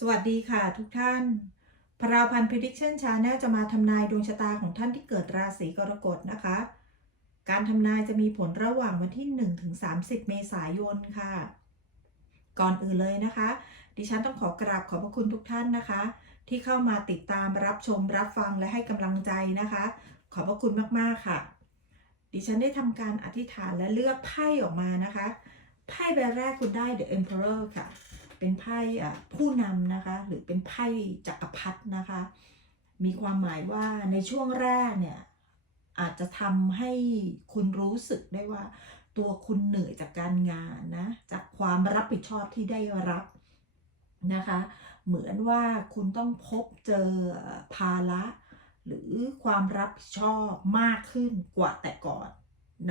สวัสดีค่ะทุกท่าน พราพันธ์ prediction channel จะมาทำนายดวงชะตาของท่านที่เกิดราศีกรกฎนะคะ การทำนายจะมีผลระหว่างวันที่ 1 ถึง 30 เมษายนค่ะ ก่อนอื่นเลยนะคะ ดิฉันต้องขอกราบขอบพระคุณทุกท่านนะคะ ที่เข้ามาติดตามรับชมรับฟังและให้กำลังใจนะคะ ขอบพระคุณมากๆค่ะ ดิฉันได้ทำการอธิษฐานและเลือกไพ่ออกมานะคะ ไพ่ใบแรกคุณได้ The Emperor ค่ะ เป็นไพ่ผู้นำนะคะ หรือเป็นไพ่จักรพรรดินะคะ มีความหมายว่าในช่วงแรกเนี่ยอาจจะทำให้คุณรู้สึกได้ว่า ตัวคุณเหนื่อยจากการงานนะ จากความรับผิดชอบที่ได้รับนะคะ เหมือนว่าคุณต้องพบเจอภาระหรือความรับผิดชอบมากขึ้นกว่าแต่ก่อน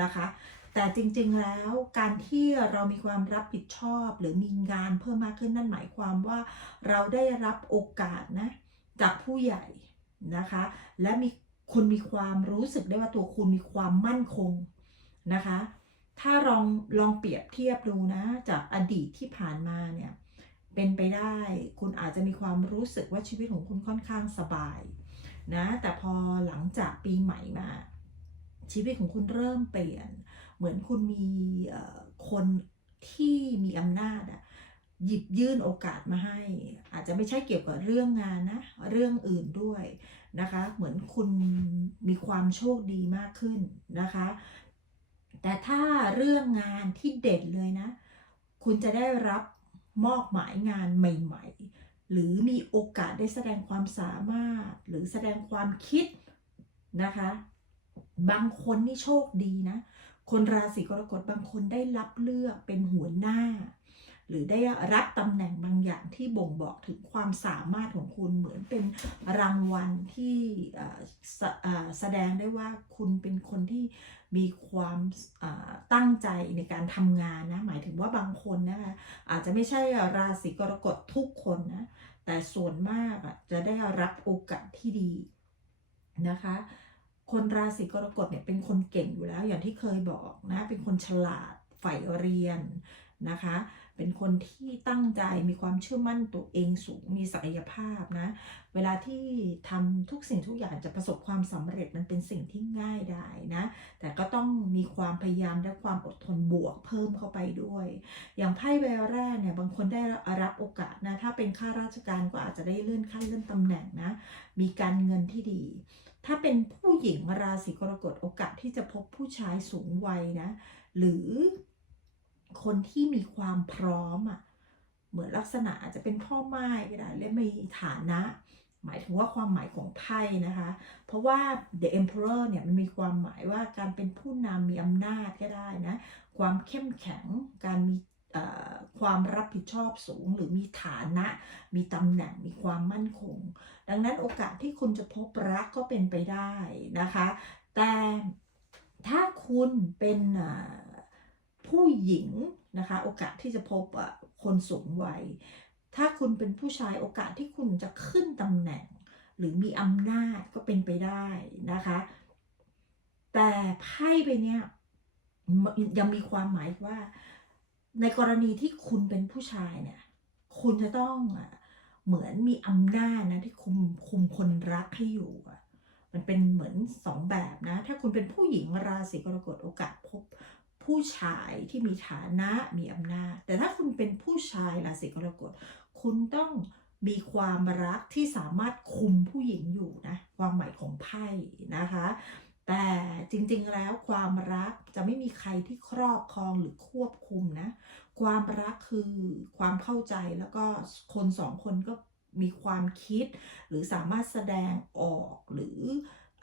นะคะ แต่จริงๆแล้วการที่เรามีความรับผิดชอบ หรือมีงานเพิ่มมากขึ้นนั่นหมายความว่า เราได้รับโอกาสนะจากผู้ใหญ่นะคะ และมีคุณมีความรู้สึกได้ว่าตัวคุณมีความมั่นคงนะคะ ถ้าลองลองเปรียบเทียบดูนะ จากอดีตที่ผ่านมาเนี่ยเป็นไปได้คุณอาจจะมีความรู้สึกว่าชีวิตของคุณค่อนข้างสบายนะ แต่พอหลังจากปีใหม่มา ชีวิตของคุณเริ่มเปลี่ยน เหมือนคุณมีคนที่มีอำนาจอะหยิบยื่นโอกาสมาให้ อาจจะไม่ใช่เกี่ยวกับเรื่องงานนะ เรื่องอื่นด้วยนะคะ เหมือนคุณมีความโชคดีมากขึ้นนะคะ แต่ถ้าเรื่องงานที่เด่นเลยนะ คุณจะได้รับมอบหมายงานใหม่ๆ หรือมีโอกาสได้แสดงความสามารถหรือแสดงความคิดนะคะ บางคนนี่โชคดีนะ คนราศีกรกฎบางคนได้รับเลือกเป็นหัวหน้า หรือได้รับตำแหน่งบางอย่างที่บ่งบอกถึงความสามารถของคุณเหมือนเป็นรางวัลที่แสแสดงได้ว่าคุณเป็นคนที่มีความตั้งใจในการทำงานนะ หมายถึงว่าบางคนนะคะอาจจะไม่ใช่ราศีกรกฎทุกคนนะ แต่ส่วนมากจะได้รับโอกาสที่ดีนะคะ คนราศีกรกฎเนี่ยเป็นคนเก่งอยู่แล้วอย่างที่เคยบอกนะเป็นคนฉลาดใฝ่เรียนนะคะ เป็นคนที่ตั้งใจมีความเชื่อมั่นตัวเองสูงมีศักยภาพนะ เวลาที่ทำทุกสิ่งทุกอย่างจะประสบความสำเร็จมันเป็นสิ่งที่ง่ายได้นะ แต่ก็ต้องมีความพยายามและความอดทนบวกเพิ่มเข้าไปด้วย อย่างไพ่ใบแรกเนี่ยบางคนได้รับโอกาสนะ ถ้าเป็นข้าราชการก็อาจจะได้เลื่อนขั้นเลื่อนตำแหน่งนะ มีการเงินที่ดี ถ้าเป็นผู้หญิงราศีกรกฎโอกาสที่จะพบผู้ชายสูงวัยนะ หรือคนที่มีความพร้อมอะ่ะเหมือนลักษณะอาจจะเป็นพ่อไม้ก็ได้และมีฐานะ หมายถึงว่าความหมายของไพ่นะคะ เพราะว่า The Emperor เนี่ยมันมีความหมายว่าการเป็นผู้นำมีอำนาจก็ได้นะ ความเข้มแข็งการมี ความรับผิดชอบสูง หรือมีฐานะ มีตำแหน่งมีความมั่นคง ดังนั้นโอกาสที่คุณจะพบรักก็เป็นไปได้นะคะ แต่ถ้าคุณเป็นผู้หญิงนะคะโอกาสที่จะพบคนสูงวัย ถ้าคุณเป็นผู้ชายโอกาสที่คุณจะขึ้นตำแหน่ง หรือมีอำนาจก็เป็นไปได้นะคะ แต่ไพ่ใบเนี้ยยังมีความหมายว่า ในกรณีที่คุณเป็นผู้ชายเนี่ย คุณจะต้องอะเหมือนมีอำนาจนะที่คุมคุมคนรักให้อยู่อะมันเป็นเหมือนสองแบบนะ ถ้าคุณเป็นผู้หญิงราศีกรกฎโอกาสพบผู้ชายที่มีฐานะมีอำนาจ แต่ถ้าคุณเป็นผู้ชายราศีกรกฎคุณต้องมีความรักที่สามารถคุมผู้หญิงอยู่นะ ความหมายของไพ่นะคะ แต่จริงๆแล้วความรักจะไม่มีใครที่ครอบครองหรือควบคุมนะ ความรักคือความเข้าใจแล้วก็คนสองคนก็มีความคิด หรือสามารถแสดงออกหรือ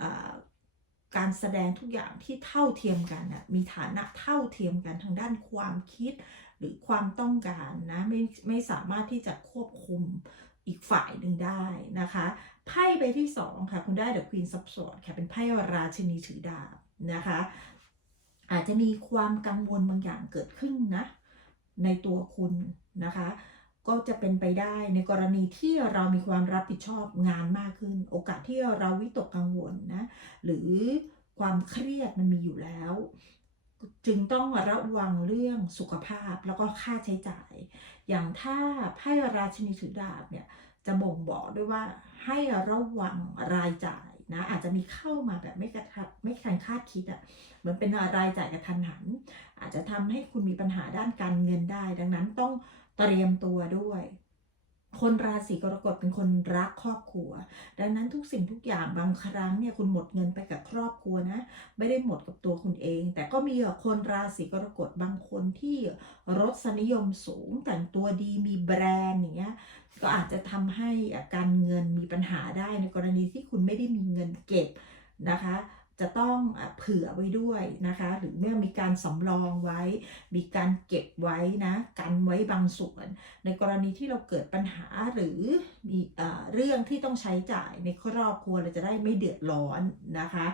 อการแสดงทุกอย่างที่เท่าเทียมกันนะมีฐานะเท่าเทียมกันทางด้านความคิดหรือความต้องการนะไม่ไม่สามารถที่จะควบคุม อีกฝ่ายหนึ่งได้นะคะไพ่ใบที่สองค่ะคุณได้ The Queen of Swords ค่ะเป็นไพ่ราชินีถือดาบนะคะอาจจะมีความกังวลบางอย่างเกิดขึ้นนะในตัวคุณนะคะก็จะเป็นไปได้ในกรณีที่เรามีความรับผิดชอบงานมากขึ้น โอกาสที่เราวิตกกังวลนะหรือความเครียดมันมีอยู่แล้ว จึงต้องระวังเรื่องสุขภาพแล้วก็ค่าใช้จ่าย อย่างถ้าไพ่ราชินีถือดาบเนี่ยจะบ่งบอกด้วยว่าให้ระวังรายจ่ายนะอาจจะมีเข้ามาแบบไม่กระทับไม่ทันคาดคิดอะ่ะเหมือนเป็นรายจ่ายกระทันหัน อาจจะทำให้คุณมีปัญหาด้านการเงินได้ ดังนั้นต้องเตรียมตัวด้วย คนราศีกรกฎเป็นคนรักครอบครัว ดังนั้นทุกสิ่งทุกอย่างบางครั้งเนี่ยคุณหมดเงินไปกับครอบครัวนะ ไม่ได้หมดกับตัวคุณเอง แต่ก็มีคนราศีกรกฎบางคนที่รสนิยมสูงแต่งตัวดีมีแบรนด์อย่างเงี้ยก็อาจจะทำให้การเงินมีปัญหาได้ในกรณีที่คุณไม่ได้มีเงินเก็บนะคะ จะต้องเผื่อไว้ด้วยนะคะ หรือเมื่อมีการสำรองไว้ มีการเก็บไว้นะกันไว้บางส่วน ในกรณีที่เราเกิดปัญหาหรือมีเรื่องที่ต้องใช้จ่ายในครอบครัวเราจะได้ไม่เดือดร้อนนะคะ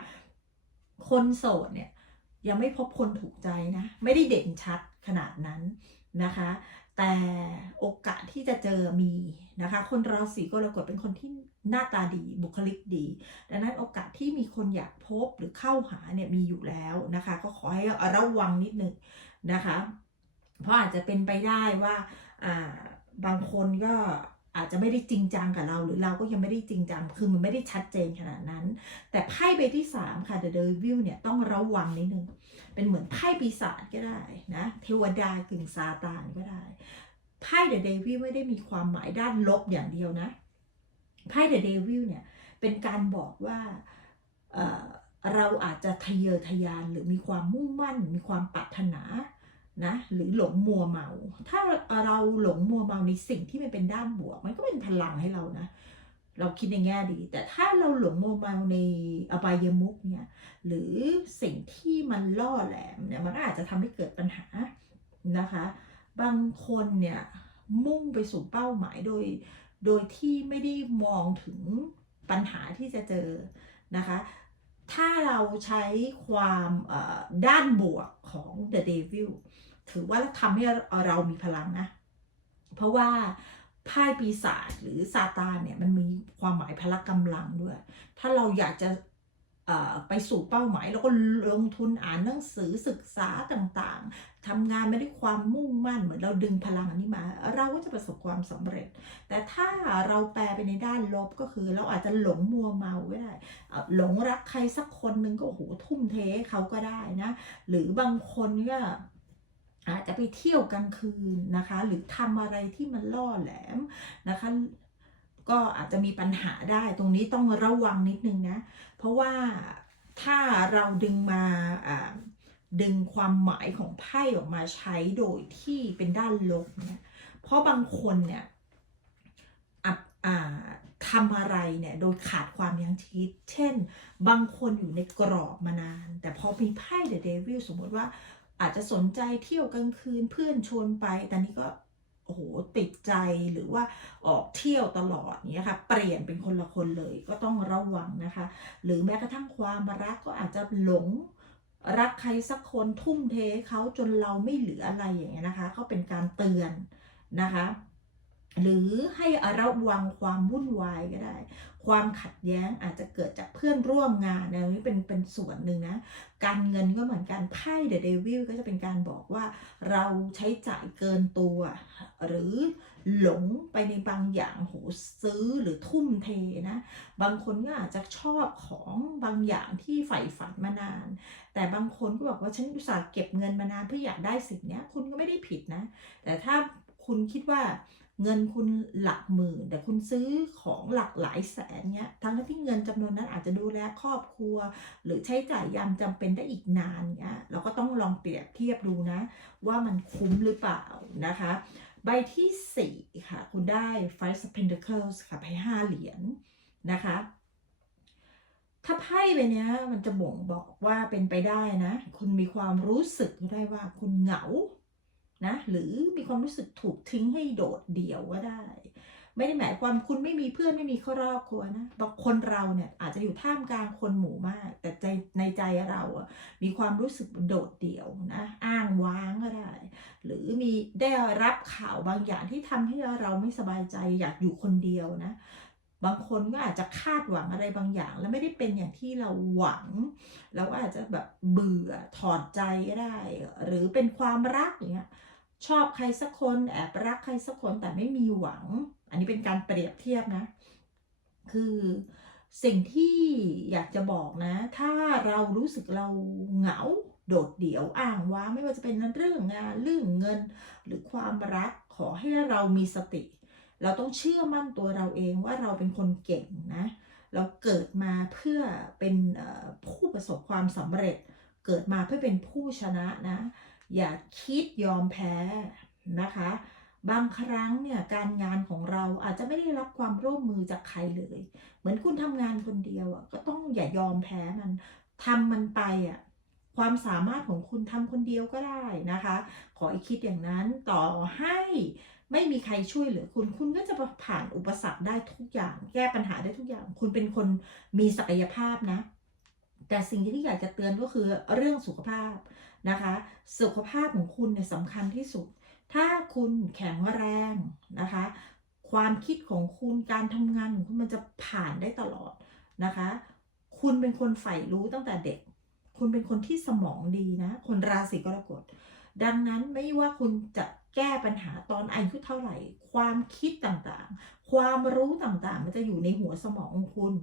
คนโสดเนี่ยยังไม่พบคนถูกใจนะ ไม่ได้เด่นชัดขนาดนั้นนะคะ แต่โอกาสที่จะเจอมีนะคะ คนราศีกรกฎเป็นคนที่ หน้าตาดีบุคลิกดี ดังนั้นโอกาสที่มีคนอยากพบหรือเข้าหาเนี่ยมีอยู่แล้วนะคะ ก็ขอให้ระวังนิดนึงนะคะ เพราะอาจจะเป็นไปได้ว่าบางคนก็อาจจะไม่ได้จริงจังกับเรา หรือเราก็ยังไม่ได้จริงจังคือมันไม่ได้ชัดเจนขนาดนั้น แต่ไพ่ใบที่ 3 ค่ะ The Devil เนี่ยต้องระวังนิดนึง เป็นเหมือนไพ่ปีศาจก็ได้นะเทวดากึ่งซาตานก็ได้ไพ่ The Devil ไม่ได้มีความหมายด้านลบอย่างเดียวนะ ไพ่ The Devil เนี่ยเป็นการบอกว่าเเราอาจจะทะเยอทะยานหรือมีความมุ่งมั่น มีความปรารถนานะหรือหลงมัวเมา ถ้าเราหลงมัวเมาในสิ่งที่มันเป็นด้านบวก มันก็เป็นพลังให้เรานะ เราคิดในแง่ดี แต่ถ้าเราหลงมัวเมาในอบายมุกเนี่ยหรือสิ่งที่มันล่อแหลมเนี่ยมันอาจจะทำให้เกิดปัญหานะคะ บางคนเนี่ยมุ่งไปสู่เป้าหมายโดย โดยที่ไม่ได้มองถึงปัญหาที่จะเจอนะคะ ถ้าเราใช้ความด้านบวกของ The Devil ถือว่าทำให้เรามีพลังนะ เพราะว่าไพ่ปีศาจหรือซาตานเนี่ยมันมีความหมายพละกำลังด้วย ถ้าเราอยากจะ ไปสู่เป้าหมาย แล้วก็ลงทุนอ่านหนังสือศึกษาต่างๆทำงานไม่ได้ความมุ่งมั่นเหมือนเราดึงพลังอันนี้มา เราก็จะประสบความสำเร็จ แต่ถ้าเราแปลไปในด้านลบก็คือ เราอาจจะหลงมัวเมาก็ได้หลงรักใครสักคนหนึ่งก็โอ้โหทุ่มเทเขาก็ได้นะหรือบางคนก็อาจจะไปเที่ยวกลางคืนนะคะ หรือทำอะไรที่มันล่อแหลมนะคะ ก็อาจจะมีปัญหาได้ตรงนี้ต้องระวังนิดนึงนะ เพราะว่าถ้าเราดึงมาดึงความหมายของไพ่ออกมาใช้โดยที่เป็นด้านลบเนี่ยเพราะบางคนเนี่ยทำอะไรเนี่ยโดยขาดความยั้งคิด เช่น บางคนอยู่ในกรอบมานาน แต่พอมีไพ่เดอะเดวิลสมมติว่าอาจจะสนใจเที่ยวกลางคืนเพื่อนชวนไป แต่นี้ก็ โอ้โหติดใจหรือว่าออกเที่ยวตลอดเนี้ยค่ะ เปลี่ยนเป็นคนละคนเลยก็ต้องระวังนะคะ หรือแม้กระทั่งความรักก็อาจจะหลงรักใครสักคนทุ่มเทเขาจนเราไม่เหลืออะไรอย่างเงี้ยนะคะ เขาเป็นการเตือนนะคะ หรือให้ระวังความวุ่นวายก็ได้ ความขัดแย้งอาจจะเกิดจากเพื่อนร่วมงานนะนี่เป็นเป็นส่วนหนึ่งนะ การเงินก็เหมือนกันไพ่เดอะเดวิลก็จะเป็นการบอกว่าเราใช้จ่ายเกินตัว หรือหลงไปในบางอย่างโหซื้อหรือทุ่มเทนะ บางคนก็อาจจะชอบของบางอย่างที่ใฝ่ฝันมานาน แต่บางคนก็บอกว่าฉันอุตส่าห์เก็บเงินมานานเพื่ออยากได้สิ่งนี้คุณก็ไม่ได้ผิดนะ แต่ถ้าคุณคิดว่า เงินคุณหลักหมื่น แต่คุณซื้อของหลักหลายแสนเนี้ยทั้งที่เงินจำนวนนั้นอาจจะดูแลครอบครัว หรือใช้จ่ายยามจำเป็นได้อีกนานเนี้ยเราก็ต้องลองเปรียบเทียบดูนะ ว่ามันคุ้มหรือเปล่านะคะ ใบที่ 4 ค่ะ คุณได้ Five of Pentacles ค่ะไพ่ห้าเหรียญนะคะถ้าไพ่ใบนี้มันจะบ่งบอกว่าเป็นไปได้นะ คุณมีความรู้สึกได้ว่าคุณเหงา นะหรือมีความรู้สึกถูกทิ้งให้โดดเดี่ยวก็ได้ ไม่ได้หมายความคุณไม่มีเพื่อนไม่มีครอบครัวนะบางคนเราเนี่ยอาจจะอยู่ท่ามกลางคนหมู่มาก แต่ใจในใจเราอะมีความรู้สึกโดดเดี่ยวนะอ้างว้างก็ได้ หรือมีได้รับข่าวบางอย่างที่ทำให้เราไม่สบายใจอยากอยู่คนเดียวนะบางคนก็อาจจะคาดหวังอะไรบางอย่าง แล้วไม่ได้เป็นอย่างที่เราหวัง เราก็อาจจะแบบเบื่อถอดใจก็ได้ หรือเป็นความรักอย่างเงี้ย ชอบใครสักคนแอบรักใครสักคนแต่ไม่มีหวัง อันนี้เป็นการเปรียบเทียบนะ คือสิ่งที่อยากจะบอกนะ ถ้าเรารู้สึกเราเหงา โดดเดี่ยวอ้างว้างไม่ว่าจะเป็นเรื่องงานเรื่องเงิน หรือความรักขอให้เรามีสติ เราต้องเชื่อมั่นตัวเราเองว่าเราเป็นคนเก่งนะ เราเกิดมาเพื่อเป็นผู้ประสบความสำเร็จ เกิดมาเพื่อเป็นผู้ชนะนะ อย่าคิดยอมแพ้นะคะ บางครั้งเนี่ยการงานของเราอาจจะไม่ได้รับความร่วมมือจากใครเลย เหมือนคุณทำงานคนเดียวอะก็ต้องอย่ายอมแพ้มันทำมันไปอะความสามารถของคุณทำคนเดียวก็ได้นะคะ ขอให้คิดอย่างนั้นต่อให้ไม่มีใครช่วยเหลือคุณ คุณก็จะผ่านอุปสรรคได้ทุกอย่าง แก้ปัญหาได้ทุกอย่าง คุณเป็นคนมีศักยภาพนะ แต่สิ่งที่อยากจะเตือนก็คือเรื่องสุขภาพนะคะ สุขภาพของคุณเนี่ยสำคัญที่สุด ถ้าคุณแข็งแรงนะคะ ความคิดของคุณการทำงานของคุณมันจะผ่านได้ตลอดนะคะ คุณเป็นคนใฝ่รู้ตั้งแต่เด็ก คุณเป็นคนที่สมองดีนะ คนราศีกรกฎดังนั้นไม่ว่าคุณจะแก้ปัญหาตอนอายุเท่าไหร่ ความคิดต่างๆ ความรู้ต่างๆ มันจะอยู่ในหัวสมองของคุณ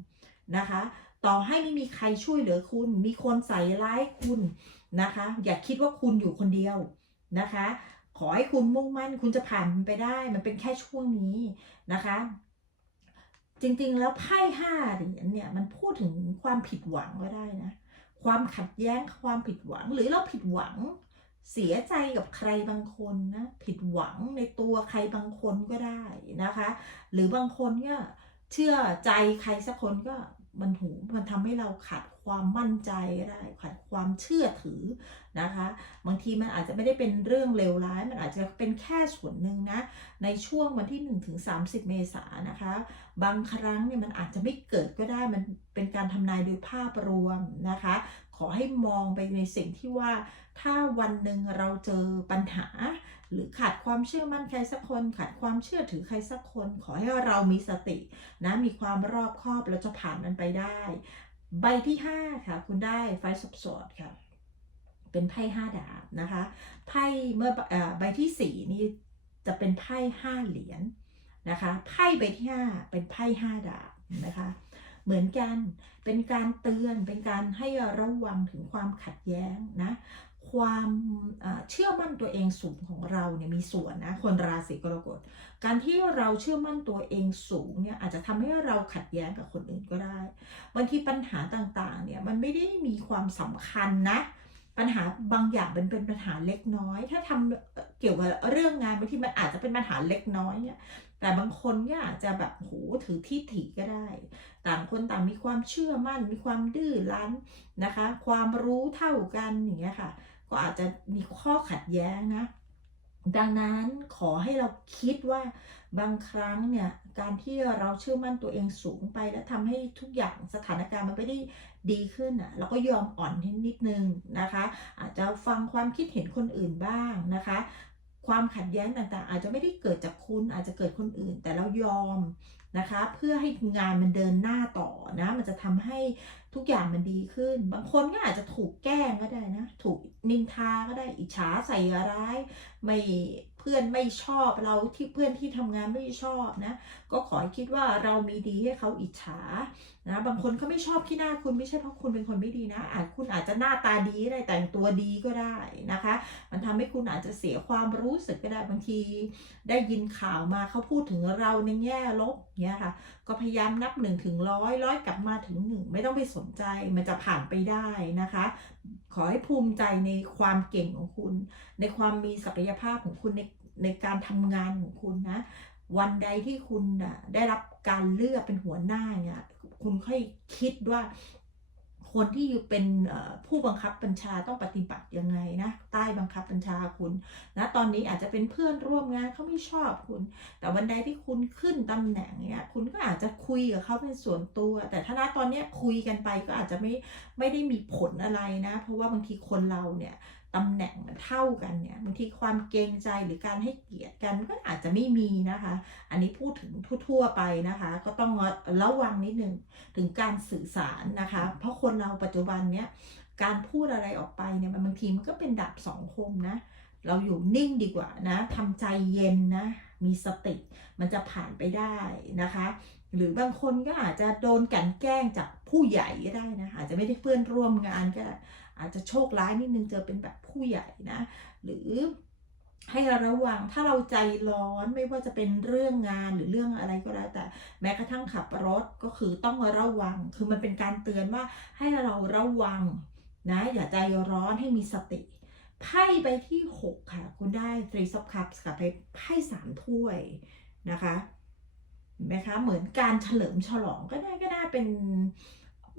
นะคะ ต่อให้ไม่มีใครช่วยเหลือคุณ มีคนใส่ร้ายคุณนะคะ อย่าคิดว่าคุณอยู่คนเดียวนะคะ ขอให้คุณมุ่งมั่นคุณจะผ่านมันไปได้ มันเป็นแค่ช่วงนี้นะคะ จริงๆแล้วไพ่ห้าเหรียญเนี่ยมันพูดถึงความผิดหวังก็ได้นะ ความขัดแย้งความผิดหวังหรือเราผิดหวังเสียใจกับใครบางคนนะผิดหวังในตัวใครบางคนก็ได้นะคะ หรือบางคนก็เชื่อใจใครสักคนก็ มันหูมันทำให้เราขาดความมั่นใจก็ได้ขาดความเชื่อถือนะคะ บางทีมันอาจจะไม่ได้เป็นเรื่องเลวร้าย มันอาจจะเป็นแค่ส่วนหนึ่งนะในช่วงวันที่1ถึง30เมษายนนะคะ บางครั้งเนี่ยมันอาจจะไม่เกิดก็ได้มันเป็นการทำนายโดยภาพรวมนะคะ ขอให้มองไปในสิ่งที่ว่าถ้าวันหนึ่งเราเจอปัญหา หรือขาดความเชื่อมั่นใครสักคน ขาดความเชื่อถือใครสักคน ขอให้เรามีสตินะมีความรอบคอบเราจะผ่านมันไปได้ ใบที่ 5 ค่ะ คุณได้ไฟสับสอดค่ะ เป็นไพ่ห้าดาบนะคะไพ่เมื่อออใบที่สี่นี่จะเป็นไพ่ห้าเหรียญนะคะไพ่ใบที่ห้าเป็นไพ่ห้าดาบนะคะเหมือนกันเป็นการเตือนเป็นการให้ระวังถึงความขัดแย้งนะ ความเชื่อมั่นตัวเองสูงของเราเนี่ยมีส่วนนะคนราศีกรกฎการที่เราเชื่อมั่นตัวเองสูงเนี่ยอาจจะทำให้เราขัดแย้งกับคนอื่นก็ได้บางทีปัญหาต่างๆเนี่ยมันไม่ได้มีความสำคัญนะปัญหาบางอย่างมันเป็นปัญหาเล็กน้อย ถ้าทำเกี่ยวกับเรื่องงานบางทีมันอาจจะเป็นปัญหาเล็กน้อยเนี่ยแต่บางคนเนี่ยอาจจะแบบโหถือที่ถีก็ได้ ต่างคนต่างมีความเชื่อมั่น มีความดื้อรั้นนะคะ ความรู้เท่ากันอย่างเงี้ยค่ะ ก็อาจจะมีข้อขัดแย้งนะ ดังนั้นขอให้เราคิดว่าบางครั้งเนี่ยการที่เราเชื่อมั่นตัวเองสูงไป แล้วทำให้ทุกอย่างสถานการณ์มันไม่ได้ดีขึ้นอะเราก็ยอมอ่อนให้นิดนึงนะคะ อาจจะฟังความคิดเห็นคนอื่นบ้างนะคะ ความขัดแย้งต่างๆ อาจจะไม่ได้เกิดจากคุณอาจจะเกิดคนอื่น แต่เรายอม นะคะ เพื่อให้งานมันเดินหน้าต่อนะ มันจะทำให้ทุกอย่างมันดีขึ้น บางคนก็อาจจะถูกแกล้งก็ได้นะ ถูกนินทาก็ได้ อิจฉาใส่ร้าย ไม่ พื่อนไม่ชอบเราที่เพื่อนที่ทำงานไม่ชอบนะ ก็ขอให้คิดว่าเรามีดีให้เขาอิจฉานะบางคนเขาไม่ชอบที่หน้าคุณไม่ใช่เพราะคุณเป็นคนไม่ดีนะอาจคุณอาจจะหน้าตาดีได้แต่งตัวดีก็ได้นะคะ มันทำให้คุณอาจจะเสียความรู้สึกก็ได้บางที ได้ยินข่าวมาเขาพูดถึงเราในแง่ลบเนี้ยค่ะ ก็พยายามนับหนึ่งถึงร้อยร้อยกลับมาถึงหนึ่งไม่ต้องไปสนใจมันจะผ่านไปได้นะคะ ขอให้ภูมิใจในความเก่งของคุณ ในความมีศักยภาพของคุณในในการทำงานของคุณนะ วันใดที่คุณน่ะได้รับการเลือกเป็นหัวหน้าเนี่ยคุณค่อยคิดว่า คนที่อยู่เป็นผู้บังคับบัญชาต้องปฏิบัติยังไงนะใต้บังคับบัญชาคุณนะตอนนี้อาจจะเป็นเพื่อนร่วมงานเขาไม่ชอบคุณ แต่วันใดที่คุณขึ้นตำแหน่งเนี่ยคุณก็อาจจะคุยกับเขาเป็นส่วนตัว แต่ถ้าณตอนนี้คุยกันไปก็อาจจะไม่ไม่ได้มีผลอะไรนะ เพราะว่าบางทีคนเราเนี่ย ตำแหน่งมันเท่ากันเนี่ยบางทีความเกรงใจหรือการให้เกียรติกันก็อาจจะไม่มีนะคะ อันนี้พูดถึงทั่วๆไปนะคะ ก็ต้องระวังนิดนึงถึงการสื่อสารนะคะ เพราะคนเราปัจจุบันเนี้ยการพูดอะไรออกไปเนี่ยบางทีมันก็เป็นดาบสองคมนะเราอยู่นิ่งดีกว่านะทำใจเย็นนะมีสติมันจะผ่านไปได้นะคะ หรือบางคนก็อาจจะโดนกันแกล้งจากผู้ใหญ่ก็ได้นะอาจจะไม่ได้เพื่อนร่วมงานก็ได้ อาจจะโชคร้ายนิดนึงเจอเป็นแบบผู้ใหญ่นะ หรือให้ระวังถ้าเราใจร้อนไม่ว่าจะเป็นเรื่องงานหรือเรื่องอะไรก็แล้วแต่ แม้กระทั่งขับรถก็คือต้องระวัง คือมันเป็นการเตือนว่าให้เราระวังนะอย่าใจร้อนให้มีสติไพ่ไปที่ 6 ค่ะ คุณได้ three of cups กับไพ่สามถ้วยนะคะเห็นไหมคะเหมือนการเฉลิมฉลองก็ได้ก็ได้เป็น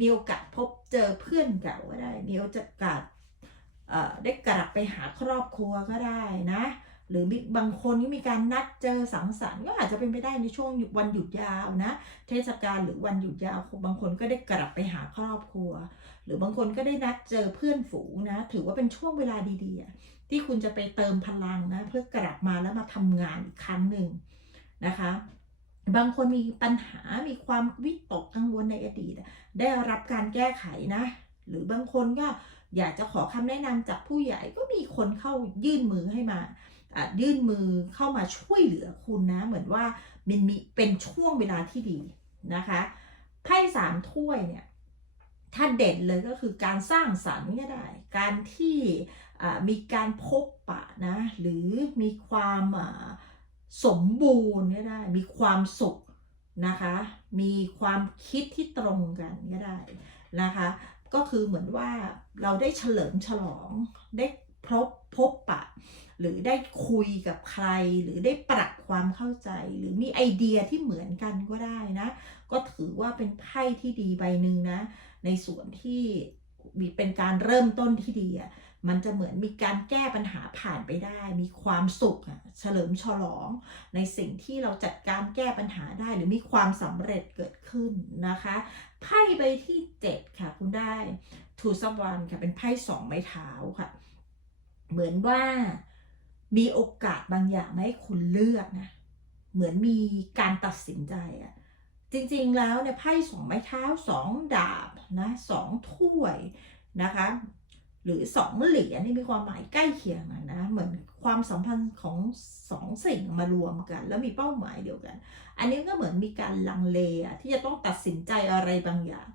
มีโอกาสพบเจอเพื่อนเก่าก็ได้ มีโอกาสได้กลับไปหาครอบครัวก็ได้นะ หรือมีบางคนก็มีการนัดเจอสังสรรค์ก็อาจจะเป็นไปได้ในช่วงวันหยุดยาวนะ เทศกาลหรือวันหยุดยาวบางคนก็ได้กลับไปหาครอบครัว หรือบางคนก็ได้นัดเจอเพื่อนฝูงนะ ถือว่าเป็นช่วงเวลาดีๆที่คุณจะไปเติมพลังนะ เพื่อกลับมาแล้วมาทำงานอีกครั้งหนึ่งนะคะ บางคนมีปัญหา มีความวิตกกังวลในอดีต ได้รับการแก้ไขนะ หรือบางคนก็อยากจะขอคำแนะนำจากผู้ใหญ่ ก็มีคนเข้ายื่นมือให้มาอะยื่นมือเข้ามาช่วยเหลือคุณนะ เหมือนว่ามันมีเป็นช่วงเวลาที่ดีนะคะไพ่สามถ้วยเนี่ย ถ้าเด่นเลยก็คือการสร้างสรรค์ก็ได้ การที่อ่ามีการพบปะนะ หรือมีความอ่า สมบูรณ์ก็ได้ มีความสุขนะคะ มีความคิดที่ตรงกันก็ได้นะคะ ก็คือเหมือนว่าเราได้เฉลิมฉลอง ได้พบพบปะ หรือได้คุยกับใคร หรือได้ปรับความเข้าใจ หรือมีไอเดียที่เหมือนกันก็ได้นะ ก็ถือว่าเป็นไพ่ที่ดีใบหนึ่งนะ ในส่วนที่มีเป็นการเริ่มต้นที่ดีอะ มันจะเหมือนมีการแก้ปัญหาผ่านไปได้ มีความสุขอะเฉลิมฉลอง ในสิ่งที่เราจัดการแก้ปัญหาได้หรือมีความสำเร็จเกิดขึ้นนะคะไพ่ใบที่ 7 ค่ะคุณได้ทูซับวันค่ะเป็นไพ่สองไม้เท้าค่ะ เหมือนว่ามีโอกาสบางอย่างมาให้คุณเลือกนะเหมือนมีการตัดสินใจอะจริงๆแล้วเนี่ยไพ่สองไม้เท้าสองดาบนะสองถ้วยนะคะ หรือสองเหรียญนี่มีความหมายใกล้เคียงนะเหมือนความสัมพันธ์ของสองสิ่งมารวมกัน แล้วมีเป้าหมายเดียวกัน อันนี้ก็เหมือนมีการลังเลที่จะต้องตัดสินใจอะไรบางอย่าง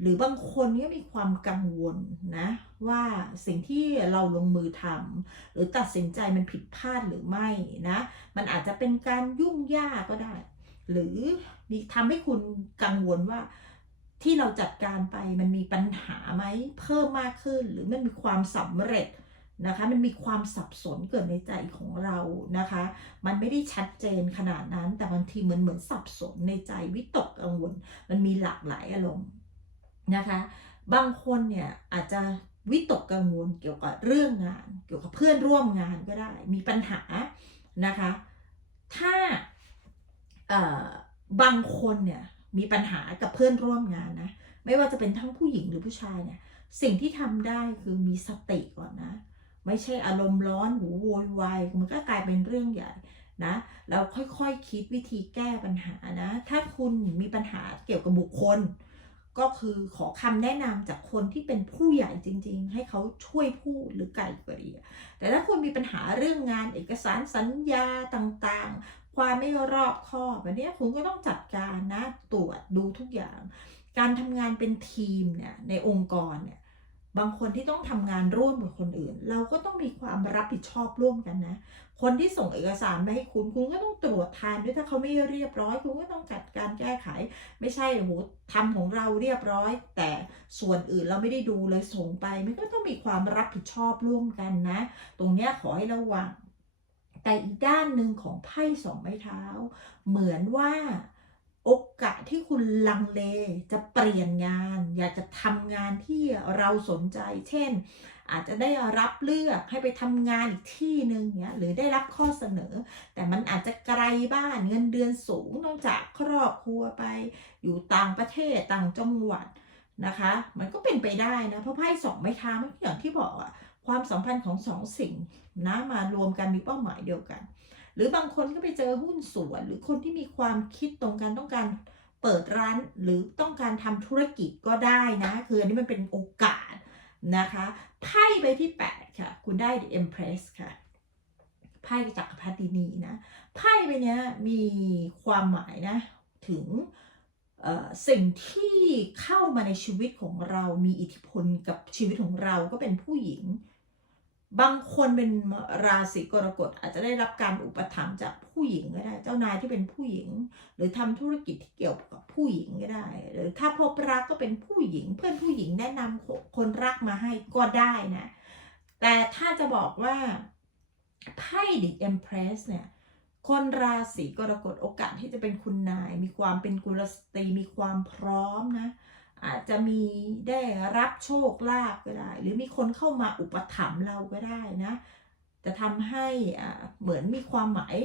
หรือบางคนก็มีความกังวลนะว่าสิ่งที่เราลงมือทำหรือตัดสินใจมันผิดพลาดหรือไม่นะมันอาจจะเป็นการยุ่งยากก็ได้ หรือมีทำให้คุณกังวลว่า ที่เราจัดการไปมันมีปัญหาไหมเพิ่มมากขึ้น หรือมันมีความสำเร็จนะคะ มันมีความสับสนเกิดในใจของเรานะคะ มันไม่ได้ชัดเจนขนาดนั้น แต่บางทีเหมือนเหมือนสับสนในใจวิตกกังวล มันมีหลากหลายอารมณ์นะคะ บางคนเนี่ยอาจจะวิตกกังวลเกี่ยวกับเรื่องงาน เกี่ยวกับเพื่อนร่วมงานก็ได้ มีปัญหานะคะ ถ้าเอ่อบางคนเนี่ย มีปัญหากับเพื่อนร่วมงานนะ ไม่ว่าจะเป็นทั้งผู้หญิงหรือผู้ชายเนี่ย สิ่งที่ทำได้คือมีสติก่อนนะ ไม่ใช่อารมณ์ร้อนหูโวยวายมันก็กลายเป็นเรื่องใหญ่นะแล้วค่อยๆคคิดวิธีแก้ปัญหานะ ถ้าคุณมีปัญหาเกี่ยวกับบุคคล ก็คือขอคำแนะนำจากคนที่เป็นผู้ใหญ่จริง ๆ ให้เขาช่วยพูดหรือไกล่เกลี่ยแต่ถ้าคุณมีปัญหาเรื่องงานเอกสารสัญญาต่างๆ ความไม่รอบคอบแบบนี้คุณก็ต้องจัดการนะตรวจดูทุกอย่าง การทำงานเป็นทีมเนี่ยในองค์กรเนี่ยบางคนที่ต้องทำงานร่วมกับคนอื่น เราก็ต้องมีความรับผิดชอบร่วมกันนะ คนที่ส่งเอกสารมาให้คุณ คุณก็ต้องตรวจทานด้วยถ้าเขาไม่เรียบร้อย คุณก็ต้องจัดการแก้ไข ไม่ใช่โอ้โหทำของเราเรียบร้อย แต่ส่วนอื่นเราไม่ได้ดูเลยส่งไป มันก็ต้องมีความรับผิดชอบร่วมกันนะ ตรงเนี้ยขอให้ระวัง แต่อีกด้านหนึ่งของไพ่สองไม้เท้า เหมือนว่าโอกาสที่คุณลังเลจะเปลี่ยนงาน อยากจะทำงานที่เราสนใจ เช่น อาจจะได้รับเลือกให้ไปทำงานอีกที่หนึ่งเนี้ยหรือได้รับข้อเสนอ แต่มันอาจจะไกลบ้านเงินเดือนสูงต้องจากครอบครัวไป อยู่ต่างประเทศต่างจังหวัดนะคะ มันก็เป็นไปได้นะเพราะไพ่สองไม้เท้ามันอย่างที่บอกอะ ความสัมพันธ์ของสองสิ่งนะมารวมกันมีเป้าหมายเดียวกัน หรือบางคนก็ไปเจอหุ้นส่วน หรือคนที่มีความคิดตรงกันต้องการเปิดร้านหรือต้องการทำธุรกิจก็ได้นะ คืออันนี้มันเป็นโอกาสนะคะไพ่ใบที่ 8 ค่ะ คุณได้ The Empress ค่ะไพ่จักรพรรดินีนะไพ่ใบนี้มีความหมายนะ ถึงสิ่งที่เข้ามาในชีวิตของเรามีอิทธิพลกับชีวิตของเราก็เป็นผู้หญิง บางคนเป็นราศีกรกฎอาจจะได้รับการอุปถัมภ์จากผู้หญิงก็ได้ เจ้านายที่เป็นผู้หญิง หรือทำธุรกิจที่เกี่ยวกับผู้หญิงก็ได้ หรือถ้าพบรักก็เป็นผู้หญิง เพื่อนผู้หญิงแนะนำคนรักมาให้ก็ได้นะ แต่ถ้าจะบอกว่าไพ่ดิเอ็มเพรสเนี่ยคนราศีกรกฎโอกาสที่จะเป็นคุณนาย มีความเป็นกุลสตรีมีความพร้อมนะ อาจจะมีได้รับโชคลาภก็ได้ หรือมีคนเข้ามาอุปถัมภ์เราก็ได้นะ จะทำให้อ่าเหมือนมีความหมาย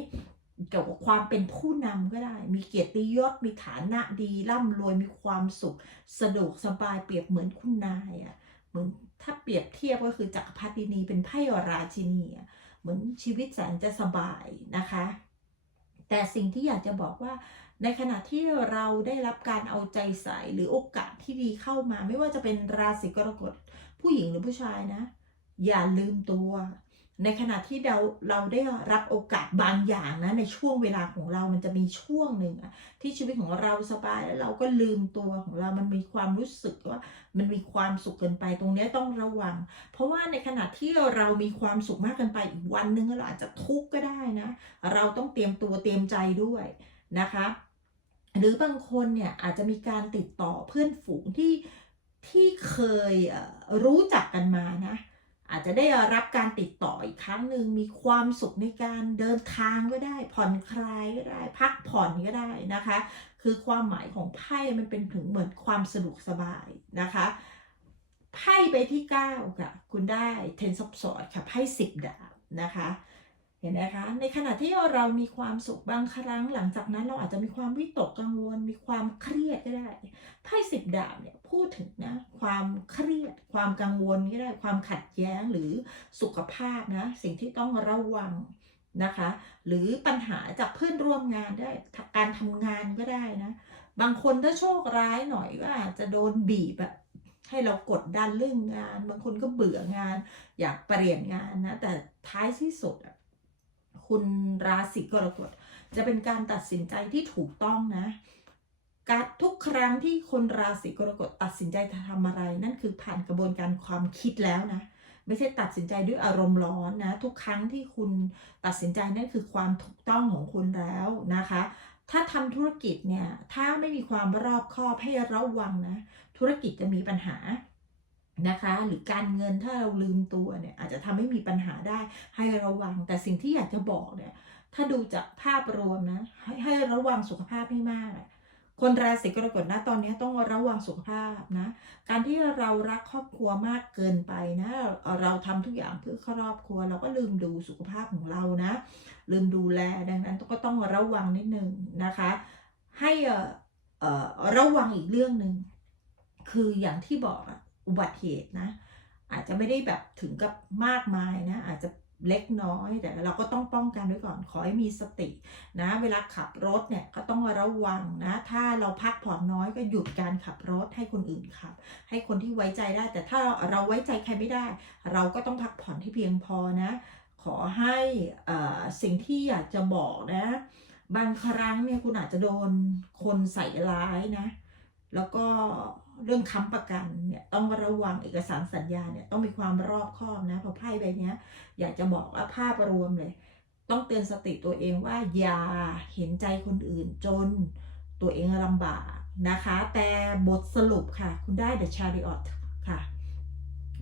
เกี่ยวกับความเป็นผู้นำก็ได้ มีเกียรติยศ มีฐานะดีร่ำรวย มีความสุข สะดวกสบายเปรียบเหมือนคุณนายอะ่ะ เหมือนถ้าเปรียบเทียบก็คือจักรพรรดินีเป็นไพ่ราชินีอะเหมือนชีวิตแสนจะสบายนะคะ แต่สิ่งที่อยากจะบอกว่า ในขณะที่เราได้รับการเอาใจใส่หรือโอกาสที่ดีเข้ามา ไม่ว่าจะเป็นราศีกรกฎผู้หญิงหรือผู้ชายนะ อย่าลืมตัว ในขณะที่เราเราได้รับโอกาสบางอย่างนะในช่วงเวลาของเรามันจะมีช่วงหนึ่งที่ชีวิตของเราสบายแล้วเราก็ลืมตัวของเรา มันมีความรู้สึกว่า มันมีความสุขเกินไปตรงนี้ต้องระวัง เพราะว่าในขณะที่เรามีความสุขมากเกินไปอีกวันหนึ่งเราอาจจะทุกข์ก็ได้นะ เราต้องเตรียมตัวเตรียมใจด้วยนะคะ หรือบางคนเนี่ยอาจจะมีการติดต่อเพื่อนฝูงที่ที่เคยรู้จักกันมานะอาจจะได้รับการติดต่ออีกครั้งหนึ่งมีความสุขในการเดินทางก็ได้ ผ่อนคลายก็ได้ พักผ่อนก็ได้นะคะ คือความหมายของไพ่มันเป็นถึงเหมือนความสะดวกสบายนะคะไพ่ไปที่ 9 ค่ะ คุณได้ Ten of Swords ค่ะไพ่สิบดาบนะคะ เห็นไหมคะ ในขณะที่เรามีความสุขบางครั้ง หลังจากนั้นเราอาจจะมีความวิตกกังวล มีความเครียดก็ได้ไพ่สิบดาบเนี่ยพูดถึงนะความเครียด ความกังวลก็ได้ ความขัดแย้งหรือสุขภาพนะสิ่งที่ต้องระวังนะคะ หรือปัญหาจากเพื่อนร่วมงานได้การทำงานก็ได้นะบางคนถ้าโชคร้ายหน่อยก็อาจจะโดนบีบอะให้เรากดดันเรื่องงาน บางคนก็เบื่องาน อยากเปลี่ยนงานนะแต่ท้ายที่สุดอะ คุณราศีกรกฎจะเป็นการตัดสินใจที่ถูกต้องนะ การทุกครั้งที่คนราศีกรกฎตัดสินใจจะทำอะไร นั่นคือผ่านกระบวนการความคิดแล้วนะ ไม่ใช่ตัดสินใจด้วยอารมณ์ร้อนนะ ทุกครั้งที่คุณตัดสินใจนั่นคือความถูกต้องของคุณแล้วนะคะ ถ้าทำธุรกิจเนี่ย ถ้าไม่มีความรอบคอบให้ระวังนะ ธุรกิจจะมีปัญหา นะคะ หรือการเงินถ้าเราลืมตัวเนี่ยอาจจะทำให้มีปัญหาได้ให้ระวัง แต่สิ่งที่อยากจะบอกเนี่ยถ้าดูจากภาพรวมนะให้ให้ระวังสุขภาพให้มากคนราศีกรกฎนะตอนนี้ต้องระวังสุขภาพนะ การที่เรารักครอบครัวมากเกินไปนะ เราทำทุกอย่างเพื่อครอบครัว เราก็ลืมดูสุขภาพของเรานะ ลืมดูแลดังนั้นก็ต้องระวังนิดนึงนะคะ ให้ระวังอีกเรื่องหนึ่งคืออย่างที่บอก อุบัติเหตุนะ อาจจะไม่ได้แบบถึงกับมากมายนะ อาจจะเล็กน้อยแต่เราก็ต้องป้องกันไว้ก่อนขอให้มีสตินะ เวลาขับรถเนี่ยก็ต้องระวังนะ ถ้าเราพักผ่อนน้อยก็หยุดการขับรถให้คนอื่นขับ ให้คนที่ไว้ใจได้ แต่ถ้าเราไว้ใจใครไม่ได้ เราก็ต้องพักผ่อนที่เพียงพอนะ ขอให้สิ่งที่อยากจะบอกนะ บางครั้งเนี่ยคุณอาจจะโดนคนใส่ร้ายนะ แล้วก็เรื่องค้ำประกันเนี่ยต้องระวังเอกสารสัญญาเนี่ยต้องมีความรอบคอบนะเพราะไพ่ใบนี้อยากจะบอกว่าภาพรวมเลย ต้องเตือนสติตัวเองว่าอย่าเห็นใจคนอื่นจนตัวเองลำบากนะคะ แต่บทสรุปค่ะ คุณได้ The Chariot ค่ะ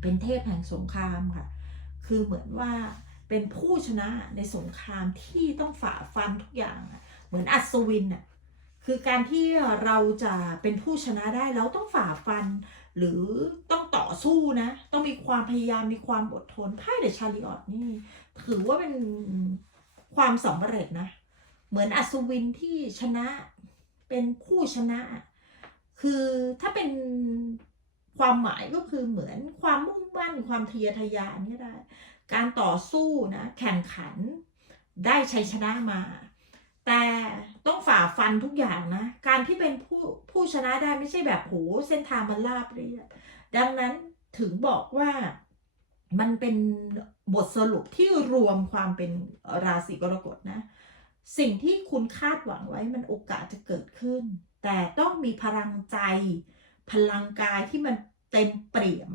เป็นเทพแห่งสงครามค่ะ คือเหมือนว่าเป็นผู้ชนะในสงครามที่ต้องฝ่าฟันทุกอย่าง เหมือนอัศวินน่ะ คือการที่เราจะเป็นผู้ชนะได้เราต้องฝ่าฟัน หรือต้องต่อสู้นะ ต้องมีความพยายามมีความอดทนไพ่เดชาริออตนี่ ถือว่าเป็นความสำเร็จนะ เหมือนอัศวินที่ชนะเป็นผู้ชนะ คือถ้าเป็นความหมายก็คือเหมือนความมุ่งมั่นความทะเยอทะยานก็ได้ การต่อสู้นะ แข่งขันได้ชัยชนะมา แต่ต้องฝ่าฟันทุกอย่างนะ การที่เป็นผู้ผู้ชนะได้ไม่ใช่แบบโหเส้นทางมันราบเรียบดังนั้นถึงบอกว่ามันเป็นบทสรุปที่รวมความเป็นราศีกรกฎนะ สิ่งที่คุณคาดหวังไว้มันโอกาสจะเกิดขึ้น แต่ต้องมีพลังใจ พลังกายที่มันเต็มเปี่ยม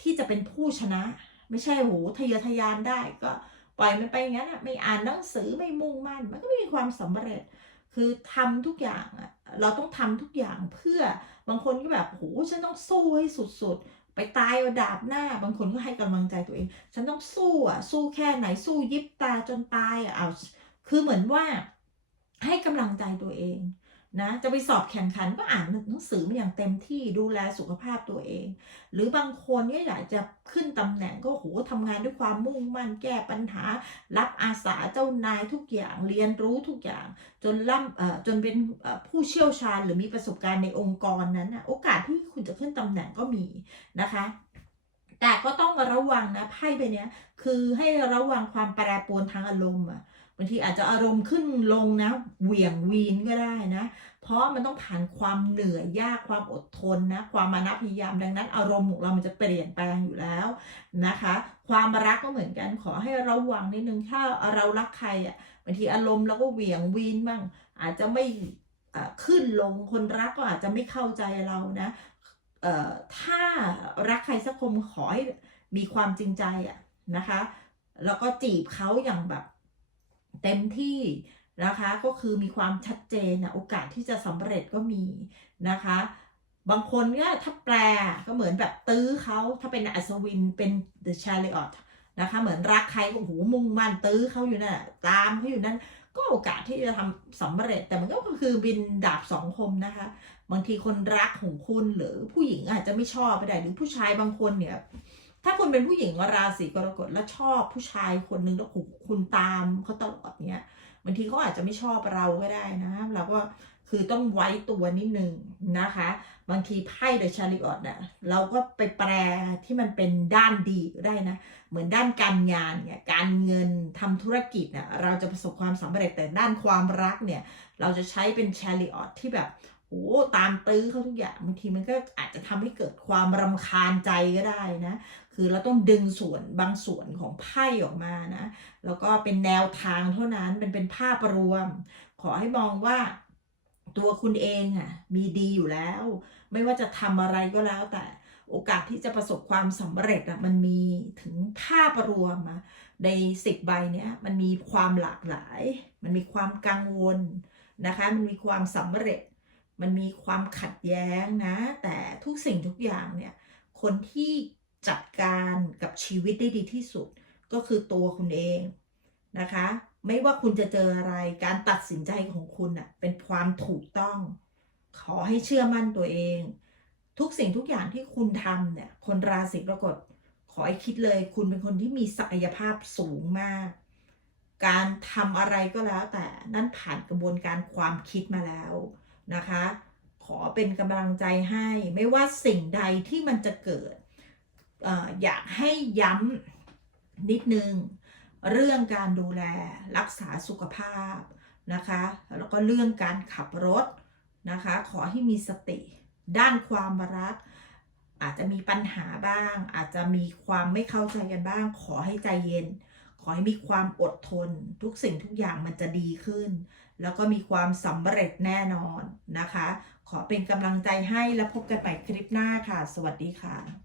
ที่จะเป็นผู้ชนะ ไม่ใช่โหทะเยอทะยานได้ก็ ปล่อยมันไปอย่างนั้นอะไม่อ่านหนังสือไม่มุ่งมั่น มันก็ไม่มีความสำเร็จ คือทำทุกอย่างอะเราต้องทำทุกอย่างเพื่อบางคนก็แบบโหฉันต้องสู้ให้สุดๆ ไปตายเอาดาบหน้า บางคนก็ให้กำลังใจตัวเอง ฉันต้องสู้อะสู้แค่ไหนสู้ยิบตาจนตายอะเอาคือเหมือนว่าให้กำลังใจตัวเอง นะจะไปสอบแข่งขันก็อ่านหนังสือมาอย่างเต็มที่ดูแลสุขภาพตัวเอง หรือบางคนก็อยากจะขึ้นตำแหน่งก็โหทำงานด้วยความมุ่งมั่นแก้ปัญหา รับอาสาเจ้านายทุกอย่างเรียนรู้ทุกอย่าง จนล่ำเอ่อจนเป็นผู้เชี่ยวชาญหรือมีประสบการณ์ในองค์กรนั้นนะโอกาสที่คุณจะขึ้นตำแหน่งก็มีนะคะ แต่ก็ต้องระวังนะไพ่ใบนี้คือให้ระวังความแปรปรวนทางอารมณ์อะ บางทีอาจจะอารมณ์ขึ้นลงนะ เหวี่ยงวีนก็ได้นะ เพราะมันต้องผ่านความเหนื่อยยากความอดทนนะ ความมานะพยายามดังนั้น อารมณ์ของเรามันจะเปลี่ยนแปลงอยู่แล้วนะคะ ความรักก็เหมือนกันขอให้ระวังนิดนึงถ้าเรารักใครอะบางทีอารมณ์เราก็เหวี่ยงวีนบ้างอาจจะไม่ขึ้นลงคนรักก็อาจจะไม่เข้าใจเรานะเอ่อถ้ารักใครสักคนขอให้มีความจริงใจอะนะคะ แล้วก็จีบเขาอย่างแบบ เต็มที่นะคะก็คือมีความชัดเจนนะโอกาสที่จะสำเร็จก็มีนะคะ บางคนเนี่ยถ้าแปลก็เหมือนแบบตื้อเขาถ้าเป็นอัศวินเป็น The Chariot นะคะเหมือนรักใครก็โอ้โหมุ่งมั่นตื้อเขาอยู่นั่นน่ะตามเขาอยู่นั่นก็โอกาสที่จะทำสำเร็จแต่มันก็คือบินดาบสองคมนะคะ บางทีคนรักของคุณหรือผู้หญิงอาจจะไม่ชอบไปได้หรือผู้ชายบางคนเนี่ย ถ้าคุณเป็นผู้หญิงราศีกรกฎแล้วชอบผู้ชายคนหนึ่งแล้วคุณตามเขาตลอดเนี่ยบางทีเขาอาจจะไม่ชอบเราก็ได้นะเราก็คือต้องไว้ตัวนิดนึงนะคะ บางทีไพ่เดชาริออตเนี่ยเราก็ไปแปลที่มันเป็นด้านดีได้นะ เหมือนด้านการงานเนี่ยการเงินทำธุรกิจเนี่ยเราจะประสบความสำเร็จแต่ด้านความรักเนี่ย เราจะใช้เป็นชาริออตที่แบบโอ้ตามตื้อเขาทุกอย่างบางทีมันก็อาจจะทำให้เกิดความรำคาญใจก็ได้นะ คือเราต้องดึงส่วนบางส่วนของไพ่ออกมานะ แล้วก็เป็นแนวทางเท่านั้นเป็นเป็นภาพรวม ขอให้มองว่าตัวคุณเองอะมีดีอยู่แล้ว ไม่ว่าจะทำอะไรก็แล้วแต่โอกาสที่จะประสบความสำเร็จอะมันมีถึงภาพรวมอะในสิบใบเนี้ยมันมีความหลากหลาย มันมีความกังวลนะคะ มันมีความสำเร็จ มันมีความขัดแย้งนะ แต่ทุกสิ่งทุกอย่างเนี่ยคนที่ จัดการกับชีวิตได้ดีที่สุด ก็คือตัวคุณเองนะคะ ไม่ว่าคุณจะเจออะไรการตัดสินใจของคุณน่ะเป็นความถูกต้อง ขอให้เชื่อมั่นตัวเอง ทุกสิ่งทุกอย่างที่คุณทำเนี่ยคนราศีกรกฎขอให้คิดเลย คุณเป็นคนที่มีศักยภาพสูงมาก การทำอะไรก็แล้วแต่นั่นผ่านกระบวนการความคิดมาแล้วนะคะ ขอเป็นกำลังใจให้ ไม่ว่าสิ่งใดที่มันจะเกิด อยากให้ย้ำนิดนึง เรื่องการดูแลรักษาสุขภาพนะคะ แล้วก็เรื่องการขับรถนะคะ ขอให้มีสติด้านความรัก อาจจะมีปัญหาบ้าง อาจจะมีความไม่เข้าใจกันบ้าง ขอให้ใจเย็น ขอให้มีความอดทน ทุกสิ่งทุกอย่างมันจะดีขึ้น แล้วก็มีความสำเร็จแน่นอนนะคะ ขอเป็นกำลังใจให้แล้วพบกันใหม่คลิปหน้าค่ะ สวัสดีค่ะ